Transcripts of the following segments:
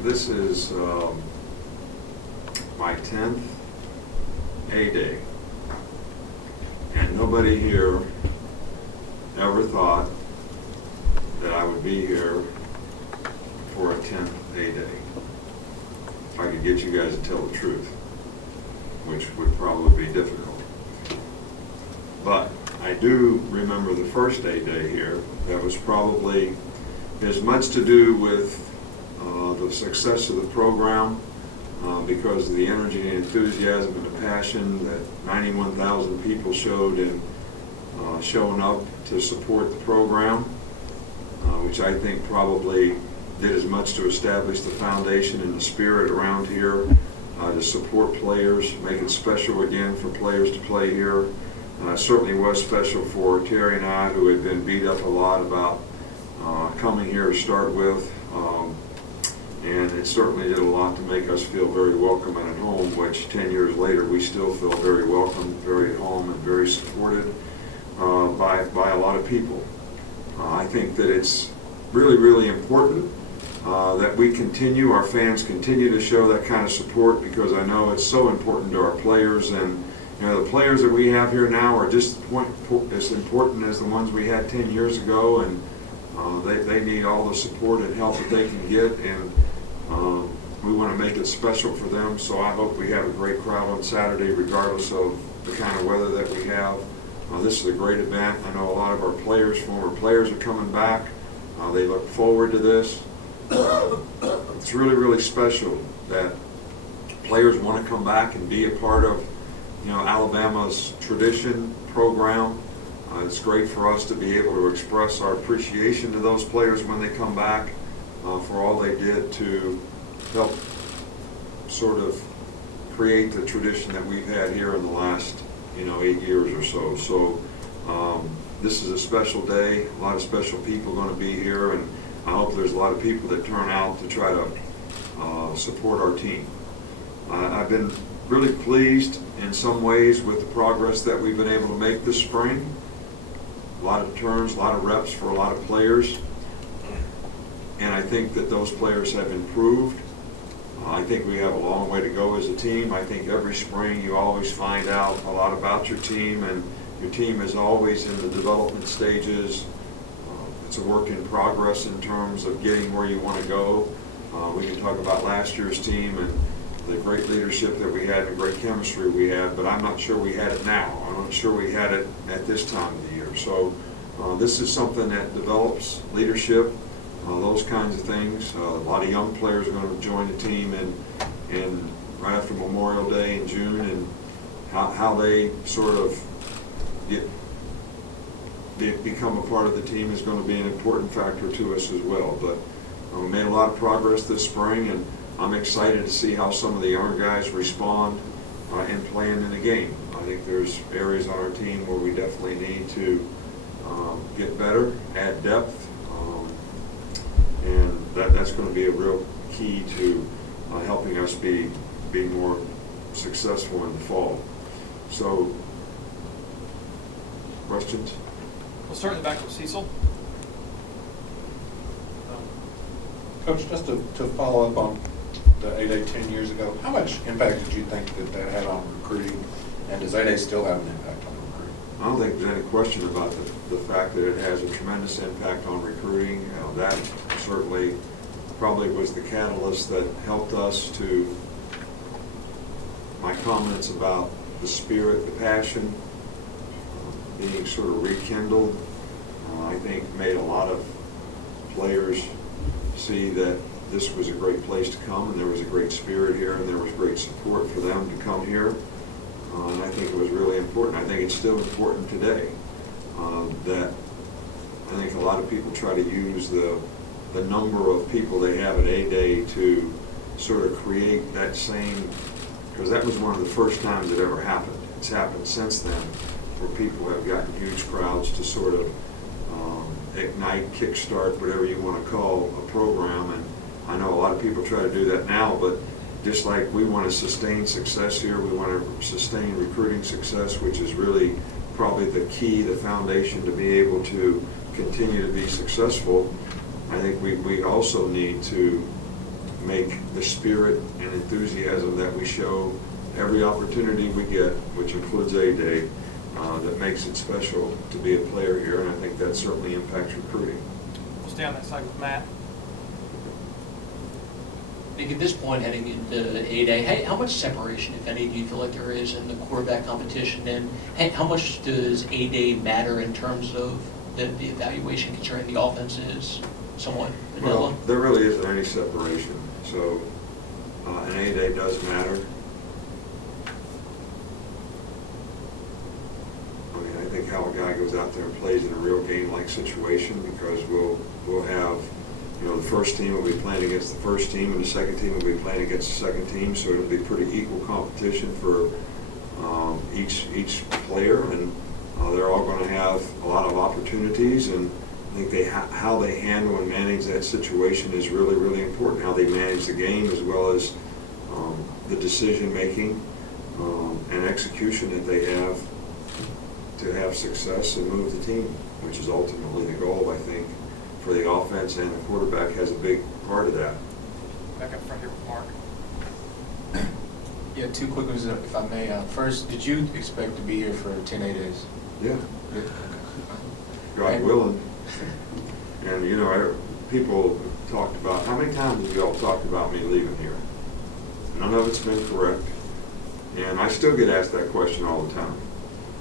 this is my 10th A-Day, and nobody here ever thought that I would be here for a 10th A-Day. If I could get you guys to tell the truth, which would probably be difficult. But I do remember the first A-Day here. That was probably as much to do with the success of the program because of the energy and enthusiasm and the passion that 91,000 people showed in showing up to support the program, which I think probably did as much to establish the foundation and the spirit around here to support players, make it special again for players to play here. It certainly was special for Terry and I, who had been beat up a lot about coming here to start with. And it certainly did a lot to make us feel very welcome and at home, which 10 years later we still feel very welcome, very at home, and very supported by a lot of people. I think that it's really, really important that we continue, our fans continue to show that kind of support, because I know it's so important to our players. And you know, the players that we have here now are just as important as the ones we had 10 years ago, and they need all the support and help that they can get, and we want to make it special for them. So I hope we have a great crowd on Saturday, regardless of the kind of weather that we have. This is a great event. I know a lot of our players, former players, are coming back. They look forward to this. It's really, really special that players want to come back and be a part of, you know, Alabama's tradition program. It's great for us to be able to express our appreciation to those players when they come back for all they did to help sort of create the tradition that we've had here in the last, 8 years or so. So this is a special day. A lot of special people are going to be here, and I hope there's a lot of people that turn out to try to support our team. I've been really pleased in some ways with the progress that we've been able to make this spring. A lot of turns, a lot of reps for a lot of players, and I think that those players have improved. I think we have a long way to go as a team. I think every spring you always find out a lot about your team, and your team is always in the development stages. It's a work in progress in terms of getting where you want to go. We can talk about last year's team and the great leadership that we had, the great chemistry we had, but I'm not sure we had it now. I'm not sure we had it at this time of the year. So this is something that develops leadership, those kinds of things. A lot of young players are going to join the team in right after Memorial Day in June, and how they sort of become a part of the team is going to be an important factor to us as well. But we made a lot of progress this spring, and I'm excited to see how some of the younger guys respond in playing in the game. I think there's areas on our team where we definitely need to get better, add depth, and that's going to be a real key to helping us be more successful in the fall. So, questions? We'll start in the back with Cecil. Coach, just to follow up on the A-Day 10 years ago, how much impact did you think that had on recruiting, and does A-Day still have an impact on recruiting? I don't think there's any question about the fact that it has a tremendous impact on recruiting. That certainly probably was the catalyst that helped us to, my comments about the spirit, the passion, being sort of rekindled, I think made a lot of players see that this was a great place to come, and there was a great spirit here, and there was great support for them to come here. And I think it was really important. I think it's still important today. That I think a lot of people try to use the number of people they have at A-Day to sort of create that same, because that was one of the first times it ever happened. It's happened since then, where people have gotten huge crowds to sort of ignite, kickstart, whatever you want to call a program. And I know a lot of people try to do that now, but just like we want to sustain success here, we want to sustain recruiting success, which is really probably the key, the foundation to be able to continue to be successful. I think we also need to make the spirit and enthusiasm that we show every opportunity we get, which includes A-Day, that makes it special to be a player here, and I think that certainly impacts recruiting. We'll stay on that side with Matt. I think at this point, heading into A-Day, hey, how much separation, if any, do you feel like there is in the quarterback competition? And hey, how much does A-Day matter in terms of the evaluation concerning the offense is somewhat vanilla? Well, there really isn't any separation, so an A-Day does matter. I mean, I think how a guy goes out there and plays in a real game-like situation, because we'll have, you know, the first team will be playing against the first team, and the second team will be playing against the second team, so it'll be pretty equal competition for each player, and they're all going to have a lot of opportunities, and I think how they handle and manage that situation is really, really important. How they manage the game, as well as the decision-making and execution that they have to have success and move the team, which is ultimately the goal, I think, for the offense, and the quarterback has a big part of that. Back up front here with Mark. Yeah, two quick ones, if I may. First, did you expect to be here for 10 A-Days? Yeah, Yeah. God willing. And, you know, people talked about, how many times have you all talked about me leaving here? None of it's been correct. And I still get asked that question all the time.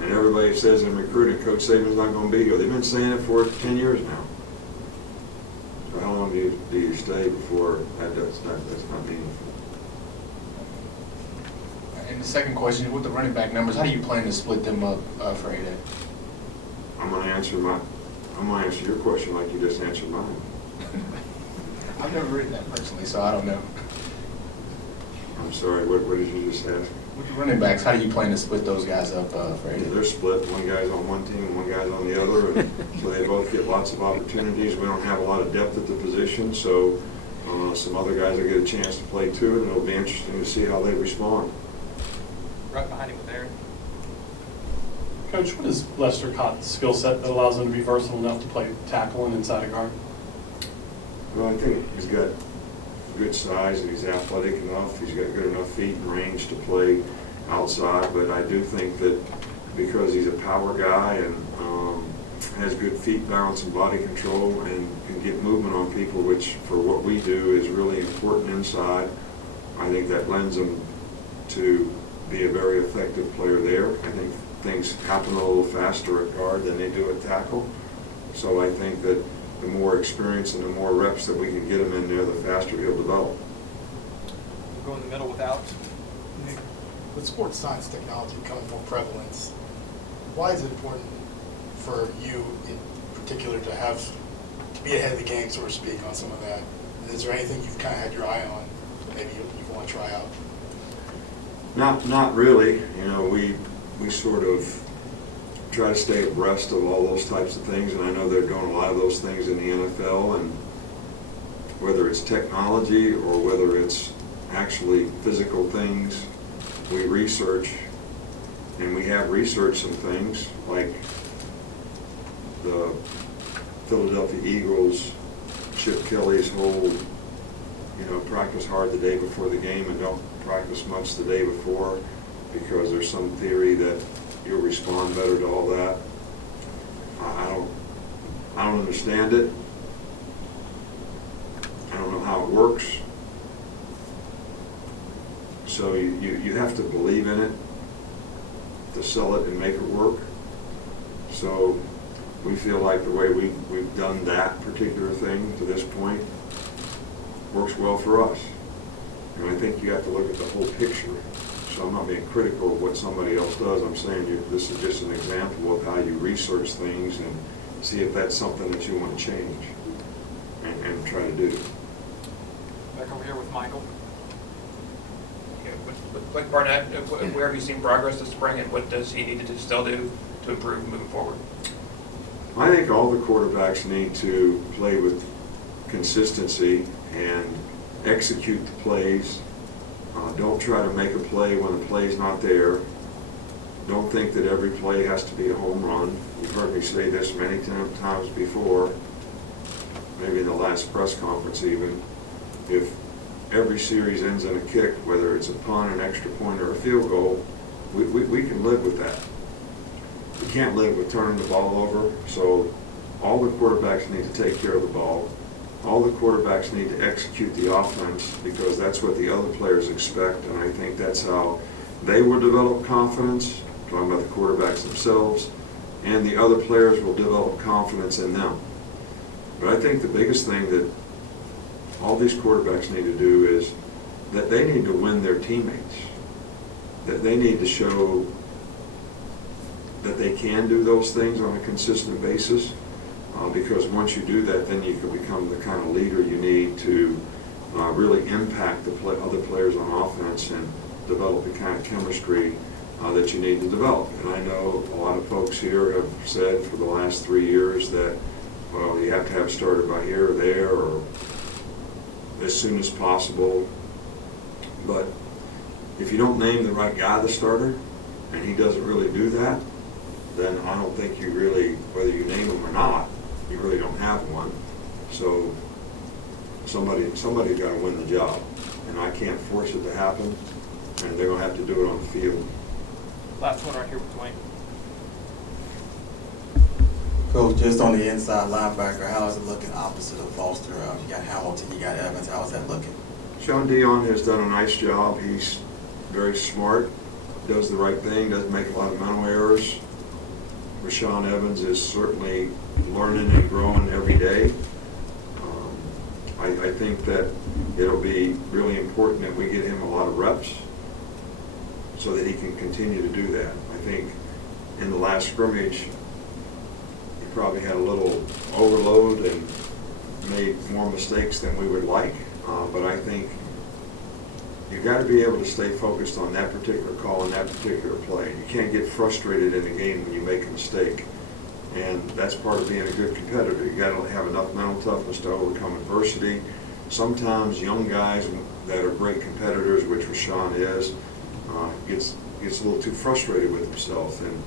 And everybody says in recruiting, Coach Saban's not going to be here. They've been saying it for 10 years now. So how long do you stay before that's not meaningful? And the second question, with the running back numbers, how do you plan to split them up for A-Day? I'm going to answer your question like you just answered mine. I've never written that personally, so I don't know. I'm sorry, what did you just ask? With the running backs, how do you plan to split those guys up for A-Day? They're split. One guy's on one team and one guy's on the other, and so they both get lots of opportunities. We don't have a lot of depth at the position, so some other guys will get a chance to play too, and it'll be interesting to see how they respond. Right behind him with Aaron. Coach, what is Lester Cott's skill set that allows him to be versatile enough to play tackle and inside a guard? Well, I think he's got good size and he's athletic enough. He's got good enough feet and range to play outside, but I do think that because he's a power guy and has good feet balance and body control and can get movement on people, which for what we do is really important inside, I think that lends him to be a very effective player there. I think things happen a little faster at guard than they do at tackle. So I think that the more experience and the more reps that we can get him in there, the faster he'll develop. We'll go in the middle with Alex. Nick, with sports science technology becoming more prevalent, why is it important for you in particular to be ahead of the game, so to speak, on some of that? And is there anything you've kind of had your eye on that maybe you want to try out? Not really. You know, we sort of try to stay abreast of all those types of things, and I know they're doing a lot of those things in the NFL, and whether it's technology or whether it's actually physical things, we research, and we have researched some things like the Philadelphia Eagles, Chip Kelly's whole, practice hard the day before the game and don't practice much the day before because there's some theory that you'll respond better to all that. I don't understand it. I don't know how it works. So you have to believe in it to sell it and make it work. So we feel like the way we've done that particular thing to this point works well for us. And I think you have to look at the whole picture. So I'm not being critical of what somebody else does. I'm saying this is just an example of how you research things and see if that's something that you want to change and try to do. Back over here with Michael. Yeah, with Barnett, where have you seen progress this spring, and what does he need to still do to improve moving forward? I think all the quarterbacks need to play with consistency and execute the plays. Don't try to make a play when the play's not there. Don't think that every play has to be a home run. You've heard me say this many times before, maybe in the last press conference even. If every series ends in a kick, whether it's a punt, an extra point, or a field goal, we can live with that. We can't live with turning the ball over, so all the quarterbacks need to take care of the ball. All the quarterbacks need to execute the offense because that's what the other players expect, and I think that's how they will develop confidence, talking about the quarterbacks themselves, and the other players will develop confidence in them. But I think the biggest thing that all these quarterbacks need to do is that they need to win their teammates, that they need to show that they can do those things on a consistent basis, because once you do that, then you can become the kind of leader you need to really impact the other players on offense and develop the kind of chemistry that you need to develop. And I know a lot of folks here have said for the last 3 years that, well, you have to have started by here or there or as soon as possible. But if you don't name the right guy the starter, and he doesn't really do that, then I don't think you really, whether you name him or not, you really don't have one. So somebody's got to win the job, and I can't force it to happen, and they're going to have to do it on the field. Last one right here with Dwayne. Coach, just on the inside linebacker, how is it looking opposite of Foster? You got Hamilton, you got Evans. How is that looking? Sean Dion has done a nice job. He's very smart, does the right thing, doesn't make a lot of mental errors. Rashaan Evans is certainly learning and growing every day. I think that it'll be really important that we get him a lot of reps so that he can continue to do that. I think in the last scrimmage, he probably had a little overload and made more mistakes than we would like, but I think you've got to be able to stay focused on that particular call and that particular play. You can't get frustrated in the game when you make a mistake, and that's part of being a good competitor. You got to have enough mental toughness to overcome adversity. Sometimes young guys that are great competitors, which Rashaan is, gets a little too frustrated with himself, and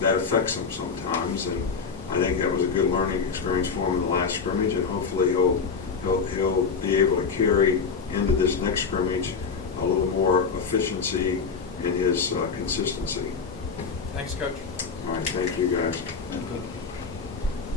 that affects him sometimes. And I think that was a good learning experience for him in the last scrimmage, and hopefully he'll be able to carry into this next scrimmage a little more efficiency in his consistency. Thanks, Coach. All right, thank you guys. Good.